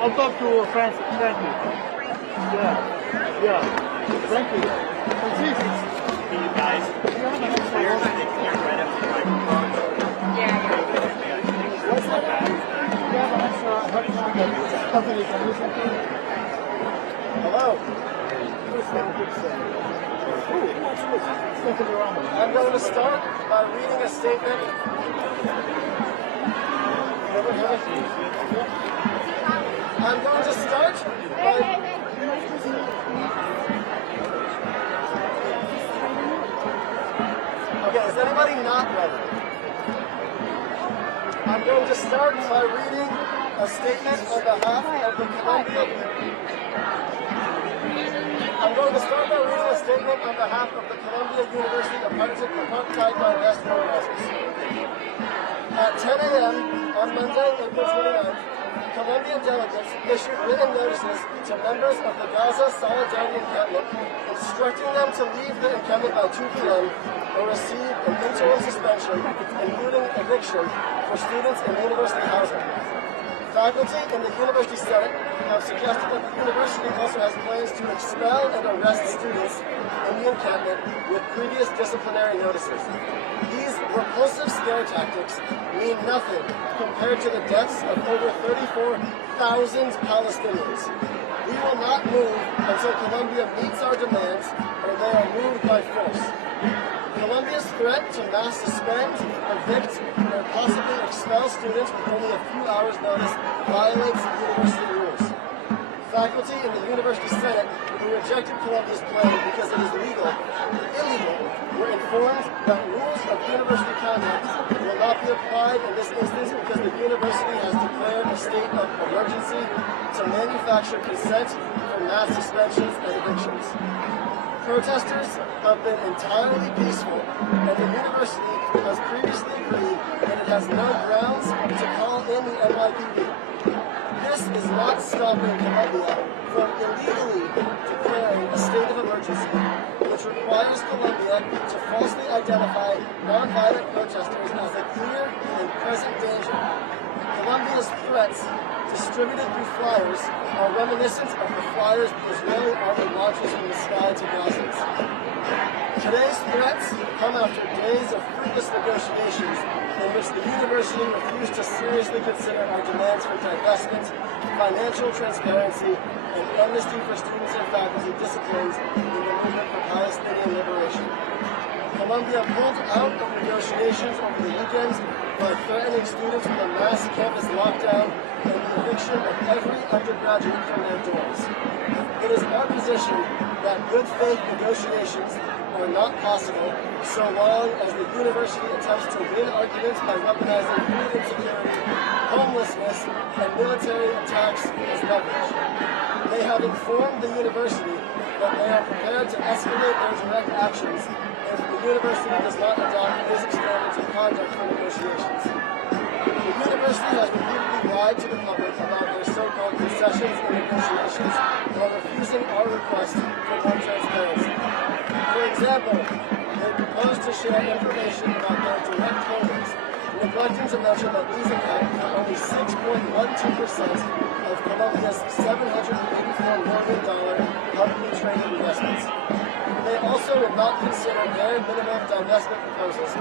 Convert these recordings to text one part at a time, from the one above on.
I'll talk to Francis. Thank you. Yeah. Thank you. Francis. You guys, clear rid of the microphone. What's that? You have an extra headphone that company can listen to? Hello. I'm going to start by reading a statement. I'm going to start by... Okay, is anybody not ready? I'm going to start by reading a statement on behalf of the Columbia... I'm going to start by reading a statement on behalf of the Columbia University Apartheid Divest organizers. At 10 a.m. on Monday, April 29th, Colombian delegates issued written notices to members of the Gaza Solidarity Encampment instructing them to leave the encampment by 2 p.m. or receive an interim suspension, including eviction, for students in university housing. Faculty in the University Senate have suggested that the university also has plans to expel and arrest students in the encampment with previous disciplinary notices. These repulsive scare tactics mean nothing compared to the deaths of over 34,000 Palestinians. We will not move until Colombia meets our demands or they are moved by force. Colombia's threat to mass suspend, evict, or possibly expel students with only a few hours' notice violates university rules. Faculty in the University Senate who rejected Colombia's plan because it is illegal, were informed that rules of university conduct will not be applied in this instance because the university has declared a state of emergency to manufacture consent for mass suspensions and evictions. Protesters have been entirely peaceful, and the university has previously agreed that it has no grounds to call in the NYPD. This is not stopping Colombia from illegally declaring a state of emergency, which requires Colombia to falsely identify nonviolent protesters as a clear and present danger. Colombia's threats, distributed through flyers, are reminiscent of the flyers the Israeli army launches from the sky to Gazans. Today's threats come after days of fruitless negotiations in which the university refused to seriously consider our demands for divestment, financial transparency, and amnesty for students and faculty disciplines in the movement for Palestinian liberation. Colombia pulled out of negotiations over the weekend by threatening students with a mass campus lockdown and the eviction of every undergraduate from their dorms. It is our position that good faith negotiations are not possible so long as the university attempts to win arguments by weaponizing food insecurity, homelessness, and military attacks as leverage. They have informed the university that they are prepared to escalate their direct actions if the university does not adopt basic standards of conduct for negotiations. The university has repeatedly lied to the public about their so-called concessions in negotiations while refusing our request for more transparency. For example, they propose to share information about their direct holdings, neglecting to mention that these account for only 6.12% of Colombia's $784 million publicly traded investments. They also would not consider bare minimum divestment proposals.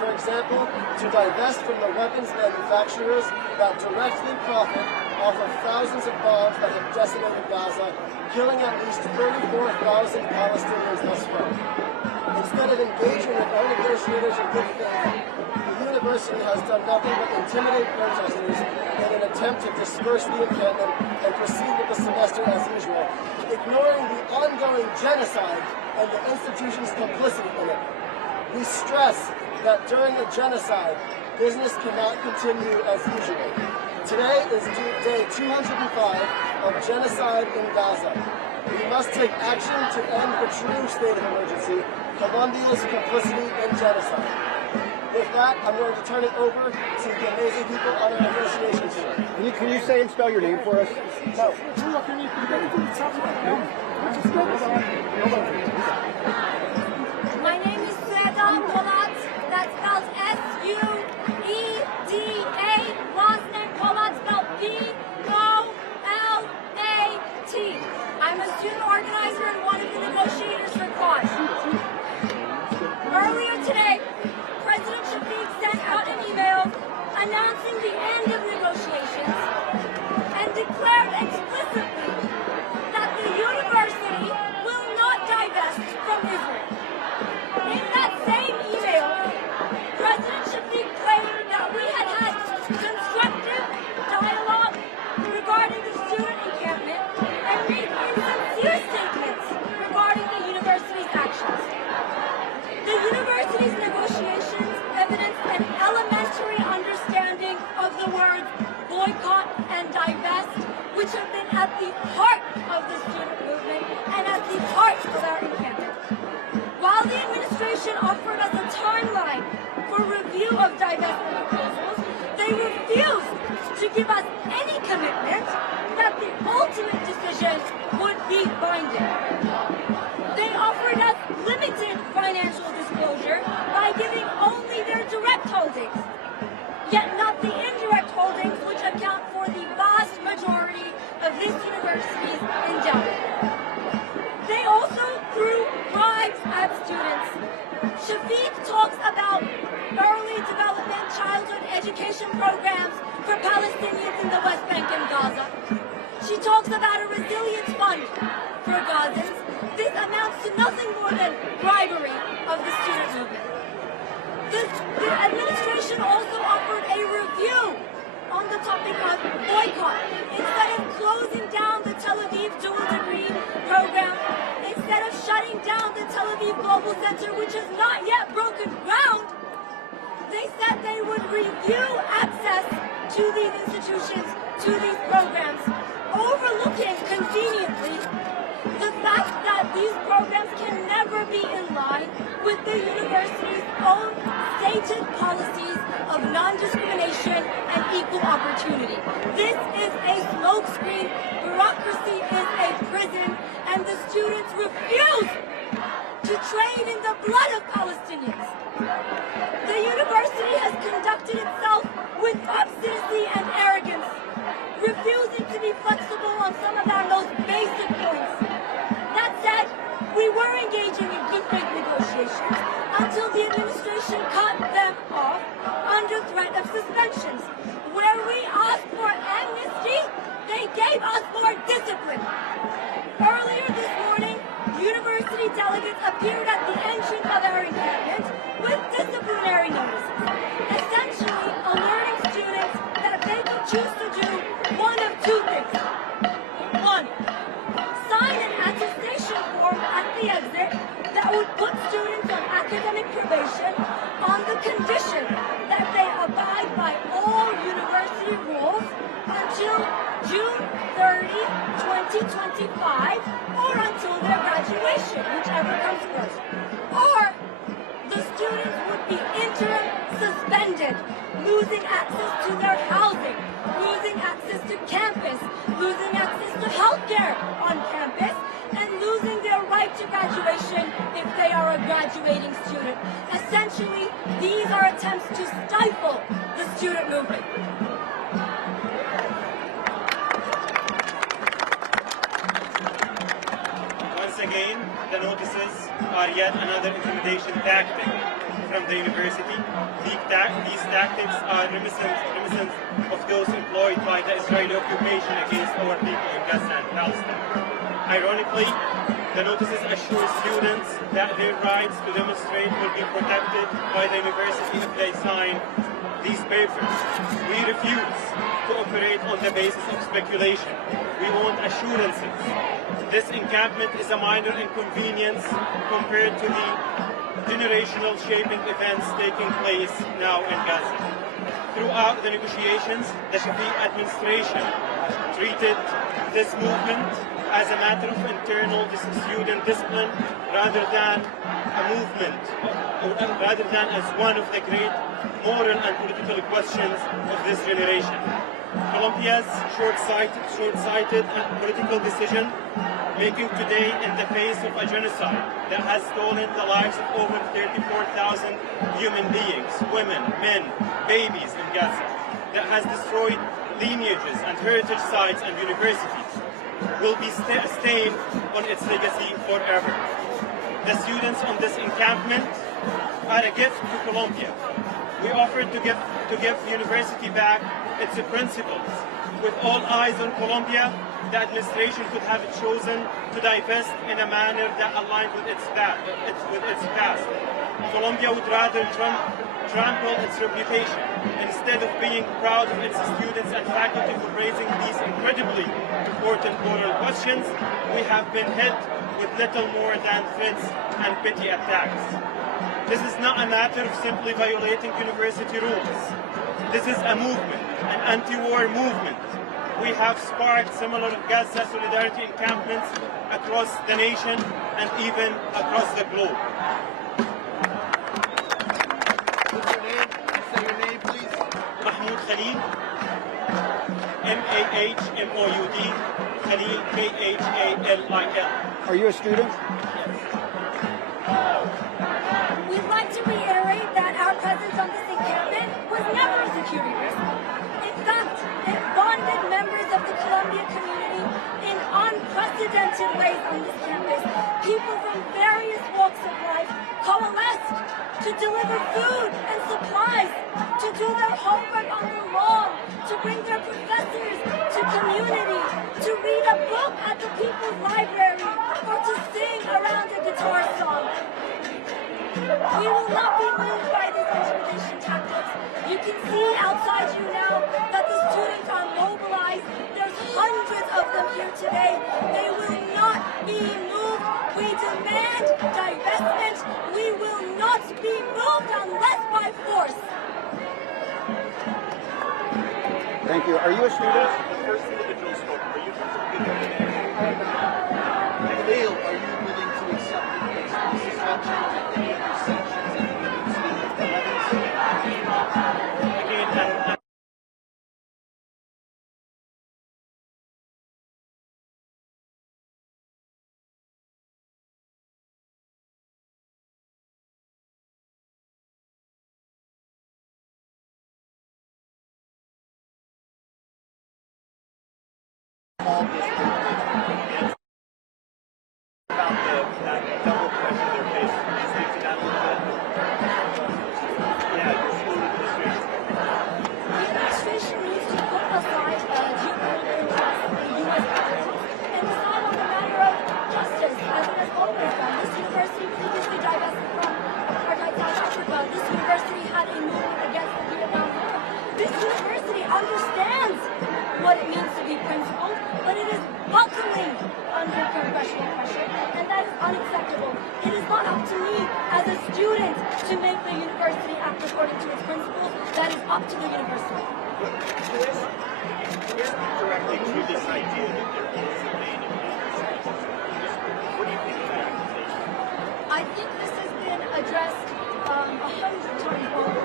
For example, to divest from the weapons manufacturers that directly profit off of thousands of bombs that have decimated Gaza, killing at least 34,000 Palestinians thus far. Instead of engaging with our negotiators in good faith, the university has done nothing but intimidate protesters in an attempt to disperse the encampment and proceed with the semester as usual, ignoring the ongoing genocide and the institution's complicity in it. We stress that during a genocide, business cannot continue as usual. Today is day 205 of genocide in Gaza. We must take action to end the true state of emergency, Colombia's complicity in genocide. With that, I'm going to turn it over to the amazing people on our negotiation team. Can you say and spell your name for us? No. My name is Seda Polat. That spells S-U-E-D-A. Last name Polat spelled P-O-L-A-T. I'm a student organizer and one of the negotiators for CAUSE. Earlier today, President Shafiq sent out an email announcing the end of negotiations and declared explicitly that the university will not divest from Israel. In that same email, President Shafiq claimed that we had had constructive dialogue regarding the student encampment and made insincere statements regarding the university's actions. The university's negotiations evidence an elementary understanding of the words boycott and divest, which have been at the heart of the student movement and at the heart of our encampment. While the administration offered us a timeline for review of divestment proposals, they refused to give us any commitment that the ultimate decision would be binding. They offered us limited financial disclosure by giving only their direct holdings, yet not the indirect holdings which account for the vast majority of this university's endowment. They also threw bribes at students. Shafiq talks about early development childhood education programs for Palestinians in the West Bank and Gaza. She talks about a resilience fund for Gazans. This amounts to nothing more than bribery of the student movement. The administration also offered a review on the topic of boycott. Instead of closing down the Tel Aviv dual degree program, instead of shutting down the Tel Aviv Global Center, which has not yet broken ground, they said they would review access to these institutions, to these programs, overlooking conveniently the fact that these programs can never be in line with the university's own stated policies of non-discrimination and equal opportunity. This is a smokescreen, bureaucracy is a prison, and the students refuse to trade in the blood of Palestinians. The university has conducted itself with obstinacy and arrogance, refusing to be flexible on some of our most basic points. That said, we were engaging in good faith negotiations until the administration cut them off under threat of suspensions. Where we asked for amnesty, they gave us more discipline. Earlier this morning, university delegates appeared at the entrance of our encampment with disciplinary notices, essentially alerting students that they could choose to do one of two things. One, sign an attestation form at the exit that would put students on academic probation on the condition that they abide by all university rules until June 30, 2025, or until their graduation, whichever comes first. Or the students would be interim suspended, losing access to their housing, losing access to campus, losing access to healthcare on campus, and losing their right to graduation if they are a graduating student. Essentially, these are attempts to stifle the student movement. Once again, the notices are yet another intimidation tactic from the university. These tactics are reminiscent of those employed by the Israeli occupation against our people in Gaza and Palestine. Ironically, the notices assure students that their rights to demonstrate will be protected by the university if they sign these papers. We refuse to operate on the basis of speculation. We want assurances. This encampment is a minor inconvenience compared to the generational shaping events taking place now in Gaza. Throughout the negotiations, the Shafiq administration treated this movement as a matter of internal student discipline rather than a movement, or rather than as one of the great moral and political questions of this generation. Colombia's short-sighted political decision making today in the face of a genocide that has stolen the lives of over 34,000 human beings, women, men, babies in Gaza, that has destroyed lineages and heritage sites and universities, will be stained on its legacy forever. The students on this encampment are a gift to Colombia. We offered to give the university back its principles. With all eyes on Colombia, the administration could have chosen to divest in a manner that aligned with its past. Colombia would rather trample its reputation instead of being proud of its students and faculty for raising these incredibly important moral questions. We have been hit with little more than threats and petty attacks. This is not a matter of simply violating university rules. This is a movement, an anti-war movement. We have sparked similar Gaza solidarity encampments across the nation and even across the globe. What's your name? Say your name, please. Mahmoud Khalil, M-A-H-M-O-U-D, Khalil, K-H-A-L-I-L. Are you a student? We'd like to reiterate that our presence on this encampment was never a security risk. In fact, it bonded members of the Colombia community in unprecedented ways on this campus. People from various walks of life coalesced to deliver food and supplies, to do their homework on the lawn, to bring their professors to community, to read a book at the People's Library, or to sing around a guitar song. We will not be moved by these intimidation tactics. You can see outside you now that the students are mobilized. There's hundreds of them here today. They will not be moved. We demand divestment. We will not be moved unless by force. Thank you. Are you a student? The first individual spoke. Are you Khalil, are you willing to accept the suspension of any of your all this and about that double pressure they're facing. Can you speak to that a little bit? Yeah, your school administration. The administration needs to put aside geopolitical interests in U.S. politics and decide on the matter of justice, as it has always done. This university previously divested from apartheid South Africa. This university had a movement against the Vietnam War. This university understands what it means to be principled, but it is buckling under congressional pressure, and that is unacceptable. It is not up to me as a student to make the university act according to its principles. That is up to the university. Directly to this idea that there is a main what do you think of that accusation? I think this has been addressed 100 times over.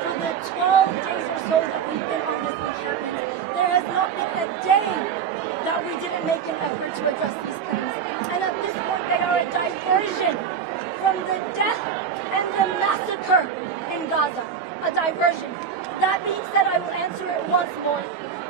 For the 12 days or so that we've been on this encampment, there has not been a day that we didn't make an effort to address these claims. And at this point, they are a diversion from the death and the massacre in Gaza. A diversion. That being said, I will answer it once more.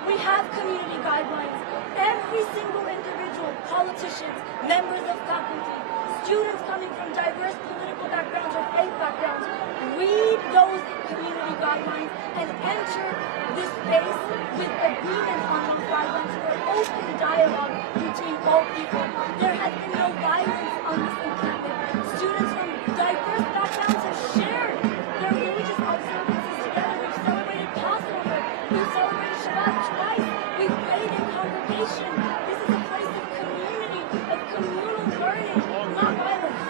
We have community guidelines. Every single individual, politicians, members of faculty, students coming from diverse political backgrounds or faith backgrounds, read those community guidelines and enter this space with agreement on those guidelines for open dialogue between all people. There has been no violence on this encampment. Students from diverse backgrounds have shared their religious observances together. We've celebrated Passover. We've celebrated Shabbat twice. We've prayed in congregation. This is a place of community, of communal learning, not violence.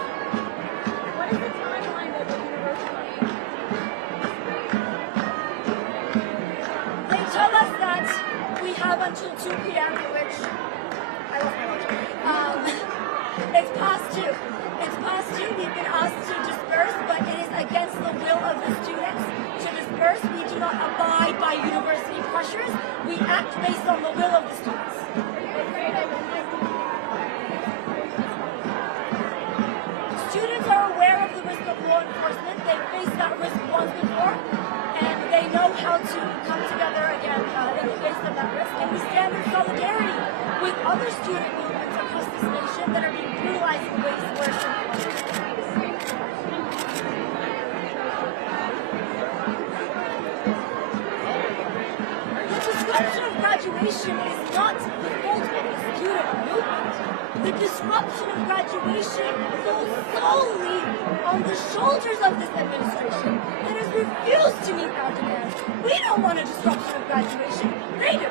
What is the timeline of the university? They tell us that we have until 2 p.m., which I lost my watch. It's past 2. It's past 2. We've been asked to disperse, but it is against the will of the students to disperse. We do not abide by university pressures. We act based on the will of the students. Students are aware of the risk of law enforcement. They faced that risk once before, and they know how to come together again in the face of that risk. And we stand in solidarity with other student movements across this nation that are being brutalized in ways worse than others. The disruption of graduation is not the fault of the student movement. The disruption of graduation falls solely on the shoulders of this administration that has refused to meet our demands. We don't want a disruption of graduation. They do.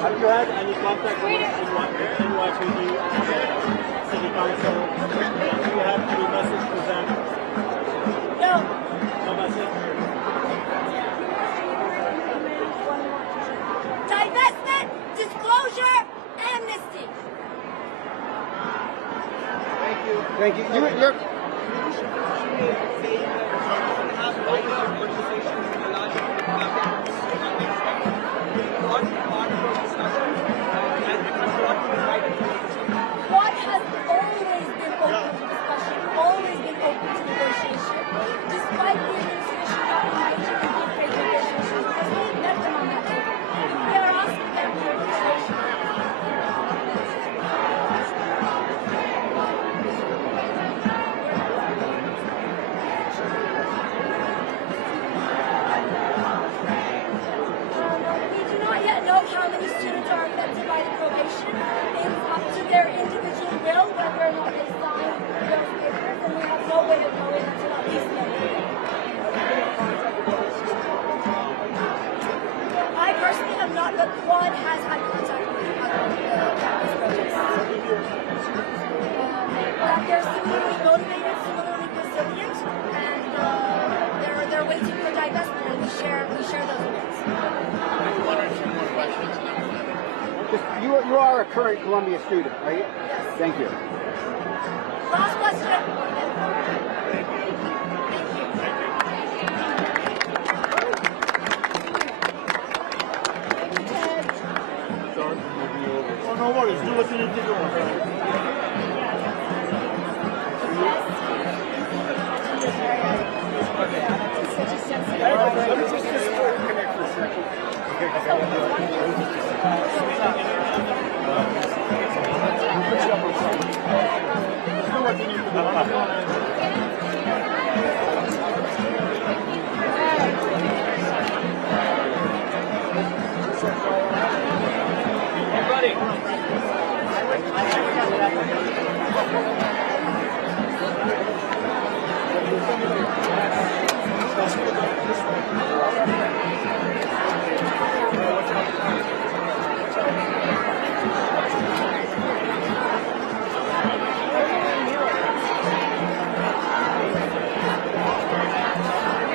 Have you had any contact with NYPD, City Council? Do you have any message for them? No. No message? Divestment, disclosure, amnesty. Thank you. Thank you. You're What has always been open to discussion, always been open know how many students are affected by the probation. It's up to their individual will whether or not they sign those papers, and we have no way of knowing until at least May. I personally have not, but one has had contact with the campus protests. That they're similarly motivated, similarly resilient, and they're waiting for divestment, and we share those events. You are a current Columbia student, right? Yes. Thank you. Last question. Oh, no worries. Do what you need to do. Let me just connect for a second. Do what you need to do.